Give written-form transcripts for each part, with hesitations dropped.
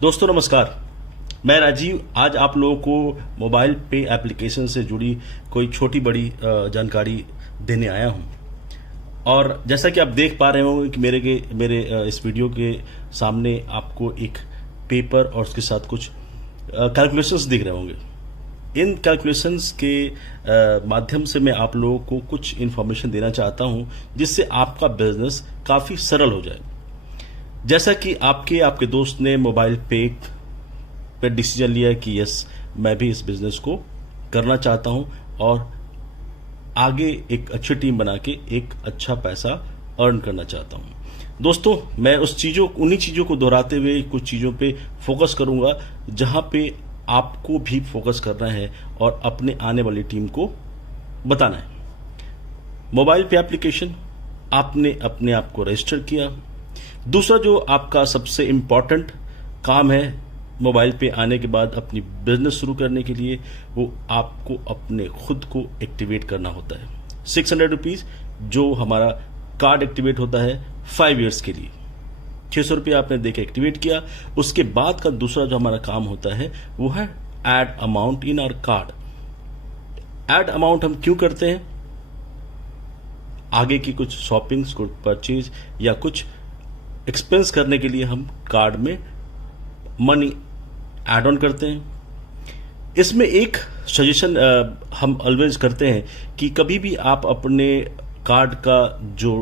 दोस्तों नमस्कार, मैं राजीव आज आप लोगों को मोबाइल पे एप्लीकेशन से जुड़ी कोई छोटी बड़ी जानकारी देने आया हूं। और जैसा कि आप देख पा रहे होंगे कि मेरे इस वीडियो के सामने आपको एक पेपर और उसके साथ कुछ कैलकुलेशंस दिख रहे होंगे। इन कैलकुलेशंस के माध्यम से मैं आप लोगों को कुछ इन्फॉर्मेशन देना चाहता हूं जिससे आपका बिजनेस काफ़ी सरल हो जाए। जैसा कि आपके दोस्त ने मोबाइल पे डिसीजन लिया कि यस, मैं भी इस बिजनेस को करना चाहता हूं और आगे एक अच्छी टीम बना के एक अच्छा पैसा अर्न करना चाहता हूं। दोस्तों, मैं उन्हीं चीज़ों को दोहराते हुए कुछ चीज़ों पे फोकस करूंगा जहां पे आपको भी फोकस करना है और अपने आने वाली टीम को बताना है। मोबाइल पे एप्लीकेशन आपने अपने आप को रजिस्टर किया। दूसरा जो आपका सबसे इम्पॉर्टेंट काम है मोबाइल पे आने के बाद अपनी बिजनेस शुरू करने के लिए, वो आपको अपने खुद को एक्टिवेट करना होता है। 600 रुपीज़ जो हमारा कार्ड एक्टिवेट होता है 5 ईयर्स के लिए, 600 रुपये आपने देके एक्टिवेट किया। उसके बाद का दूसरा जो हमारा काम होता है वो है add amount in our card. Add amount हम क्यों करते हैं? आगे की कुछ शॉपिंग्स, कुछ परचेज या कुछ एक्सपेंस करने के लिए हम कार्ड में मनी ऐड ऑन करते हैं। इसमें एक सजेशन हम ऑलवेज करते हैं कि कभी भी आप अपने कार्ड का जो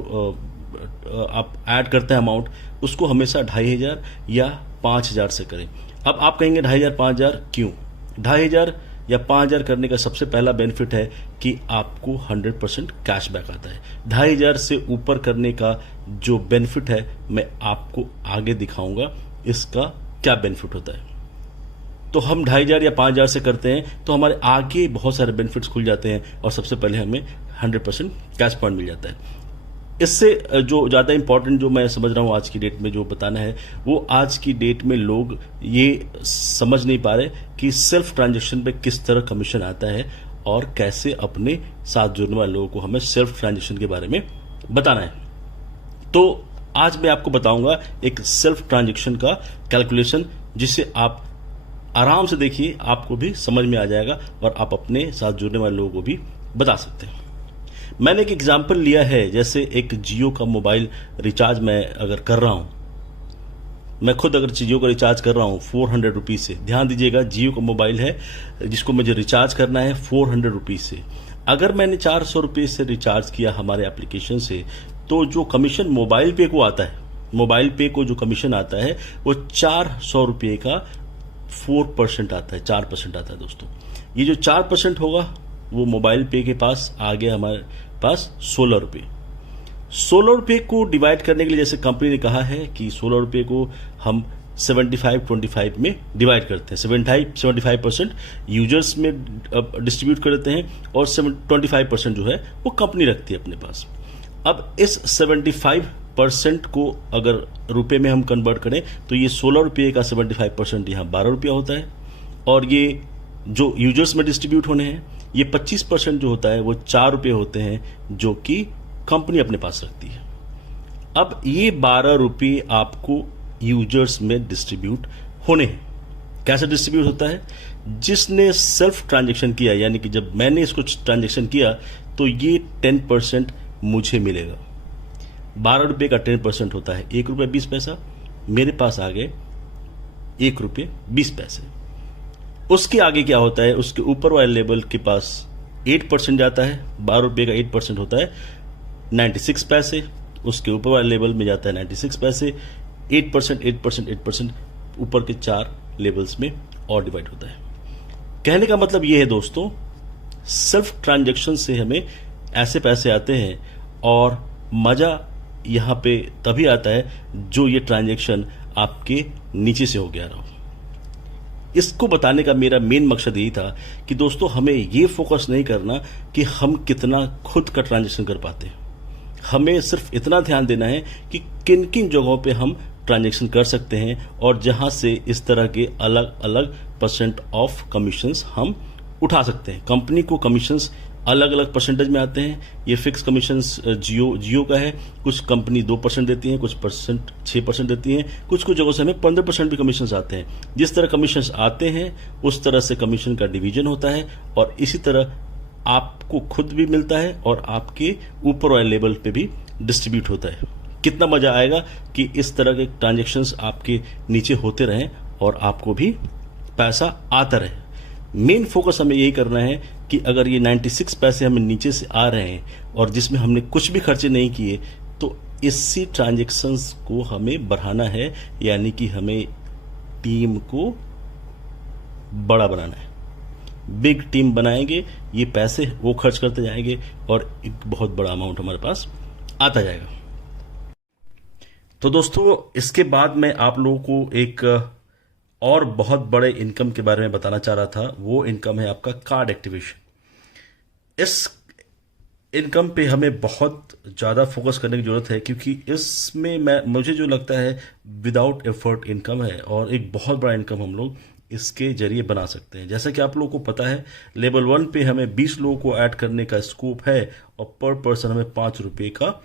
आप ऐड करते हैं अमाउंट, उसको हमेशा 2500 या 5000 से करें। अब आप कहेंगे 2500 5000 क्यों? 2500 या 5000 करने का सबसे पहला बेनिफिट है कि आपको 100% कैशबैक आता है। 2500 से ऊपर करने का जो बेनिफिट है मैं आपको आगे दिखाऊंगा इसका क्या बेनिफिट होता है। तो हम 2500 या 5000 से करते हैं तो हमारे आगे बहुत सारे बेनिफिट्स खुल जाते हैं और सबसे पहले हमें 100% कैश पॉइंट मिल जाता है। इससे जो ज़्यादा इंपॉर्टेंट जो मैं समझ रहा हूँ आज की डेट में जो बताना है, वो आज की डेट में लोग ये समझ नहीं पा रहे कि सेल्फ ट्रांजैक्शन पे किस तरह कमीशन आता है और कैसे अपने साथ जुड़ने वाले लोगों को हमें सेल्फ ट्रांजैक्शन के बारे में बताना है। तो आज मैं आपको बताऊंगा एक सेल्फ ट्रांजैक्शन का कैलकुलेशन, जिसे आप आराम से देखिए, आपको भी समझ में आ जाएगा और आप अपने साथ जुड़ने वाले लोगों को भी बता सकते हैं। मैंने एक एग्जाम्पल लिया है, जैसे एक जियो का मोबाइल रिचार्ज मैं अगर कर रहा हूं, मैं खुद अगर जियो का रिचार्ज कर रहा हूं 400 रुपीज से। ध्यान दीजिएगा, जियो का मोबाइल है जिसको मुझे रिचार्ज करना है 400 रुपीज से। अगर मैंने 400 रुपये से रिचार्ज किया हमारे एप्लीकेशन से, तो जो कमीशन मोबाइल पे को आता है, मोबाइल पे को जो कमीशन आता है वो 400 रुपये का 4% आता है, 4% आता है। दोस्तों, ये जो 4% होगा वो मोबाइल पे के पास आ गया हमारे पास 16 रुपये। 16 रुपये को डिवाइड करने के लिए जैसे कंपनी ने कहा है कि 16 रुपये को हम 75-25 में डिवाइड करते हैं। 75% यूजर्स में डिस्ट्रीब्यूट कर देते हैं और 25% जो है वो कंपनी रखती है अपने पास। अब इस 75% को अगर रुपए में हम कन्वर्ट करें तो ये 16 रुपये का 75% यहाँ 12 रुपया होता है, और ये जो यूजर्स में डिस्ट्रीब्यूट होने हैं ये 25% जो होता है वो 4 रुपये होते हैं जो कि कंपनी अपने पास रखती है। अब ये 12 रुपये आपको यूजर्स में डिस्ट्रीब्यूट होने हैं। कैसे डिस्ट्रीब्यूट होता है? जिसने सेल्फ ट्रांजैक्शन किया, यानी कि जब मैंने इसको ट्रांजैक्शन किया तो ये 10% मुझे मिलेगा। 12 रुपये का 10% होता है 1 रुपये 20 पैसा। मेरे पास आ गए 1 रुपये 20 पैसे। उसके आगे क्या होता है? उसके ऊपर वाले लेवल के पास 8% जाता है। 12 रुपये का 8% होता है 96 पैसे। उसके ऊपर वाले लेवल में जाता है 96 पैसे। 8% ऊपर के 4 लेवल्स में और डिवाइड होता है। कहने का मतलब ये है दोस्तों, सेल्फ ट्रांजैक्शन से हमें ऐसे पैसे आते हैं और मजा यहां पे तभी आता है जो ये ट्रांजैक्शन आपके नीचे से हो गया रहा। इसको बताने का मेरा मेन मकसद यही था कि दोस्तों, हमें ये फोकस नहीं करना कि हम कितना खुद का ट्रांजैक्शन कर पाते हैं। हमें सिर्फ इतना ध्यान देना है कि किन किन जगहों पे हम ट्रांजैक्शन कर सकते हैं और जहां से इस तरह के अलग अलग % ऑफ कमीशंस हम उठा सकते हैं। कंपनी को कमीशंस अलग अलग परसेंटेज में आते हैं। ये फिक्स कमीशन जियो का है, कुछ कंपनी 2% देती हैं, कुछ 6% देती हैं, कुछ जगहों से हमें 15% भी कमीशन आते हैं। जिस तरह कमीशन आते हैं उस तरह से कमीशन का डिवीजन होता है, और इसी तरह आपको खुद भी मिलता है और आपके ऊपर वाले लेवल पे भी डिस्ट्रीब्यूट होता है। कितना मजा आएगा कि इस तरह के ट्रांजेक्शन्स आपके नीचे होते रहें और आपको भी पैसा आता रहे। मेन फोकस हमें यही करना है कि अगर ये 96 पैसे हमें नीचे से आ रहे हैं और जिसमें हमने कुछ भी खर्चे नहीं किए, तो इसी ट्रांजेक्शन्स को हमें बढ़ाना है, यानी कि हमें टीम को बड़ा बनाना है। बिग टीम बनाएंगे, ये पैसे वो खर्च करते जाएंगे और एक बहुत बड़ा अमाउंट हमारे पास आता जाएगा। तो दोस्तों, इसके बाद मैं आप लोगों को एक और बहुत बड़े इनकम के बारे में बताना चाह रहा था। वो इनकम है आपका कार्ड एक्टिवेशन। इस इनकम पे हमें बहुत ज़्यादा फोकस करने की ज़रूरत है, क्योंकि इसमें मुझे जो लगता है विदाउट एफर्ट इनकम है और एक बहुत बड़ा इनकम हम लोग इसके जरिए बना सकते हैं। जैसा कि आप लोगों को पता है, लेवल 1 पे हमें 20 लोगों को ऐड करने का स्कोप है और पर पर्सन हमें 5 रुपये का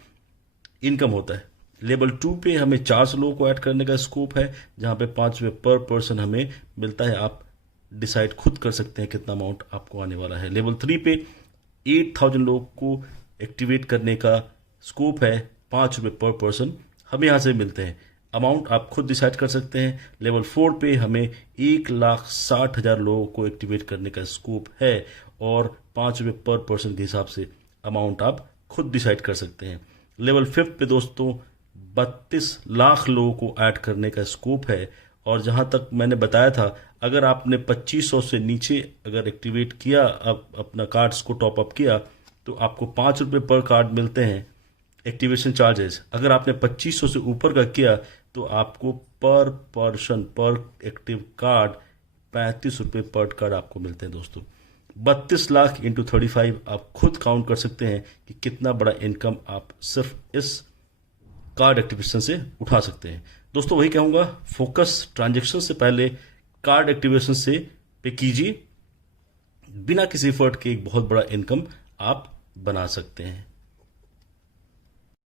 इनकम होता है। लेवल 2 पे हमें 400 लोगों को ऐड करने का स्कोप है, जहां पे 5 रुपये पर पर्सन हमें मिलता है। आप डिसाइड खुद कर सकते हैं कितना अमाउंट आपको आने वाला है। लेवल 3 पे 8000 लोगों को एक्टिवेट करने का स्कोप है, 5 रुपये पर पर्सन हमें यहाँ से मिलते हैं। अमाउंट आप खुद डिसाइड कर सकते हैं। लेवल 4 पे हमें 1,60,000 लोगों को एक्टिवेट करने का स्कोप है और 5 रुपये पर पर्सन के हिसाब से अमाउंट आप खुद डिसाइड कर सकते हैं। लेवल 5 पे दोस्तों 32 लाख लोगों को ऐड करने का स्कोप है, और जहां तक मैंने बताया था, अगर आपने 2500 से नीचे अगर एक्टिवेट किया, अपना कार्ड्स को टॉप अप किया, तो आपको 5 रुपये पर कार्ड मिलते हैं एक्टिवेशन चार्जेस। अगर आपने 2500 से ऊपर का किया तो आपको पर पर्सन पर एक्टिव कार्ड 35 रुपये पर कार्ड आपको मिलते हैं। दोस्तों, 32 लाख इंटू 35 आप खुद काउंट कर सकते हैं कि कितना बड़ा इनकम आप सिर्फ इस कार्ड एक्टिवेशन से उठा सकते हैं। दोस्तों, वही कहूँगा, फोकस ट्रांजेक्शन से पहले कार्ड एक्टिवेशन से पे कीजिए। बिना किसी एफर्ट के एक बहुत बड़ा इनकम आप बना सकते हैं।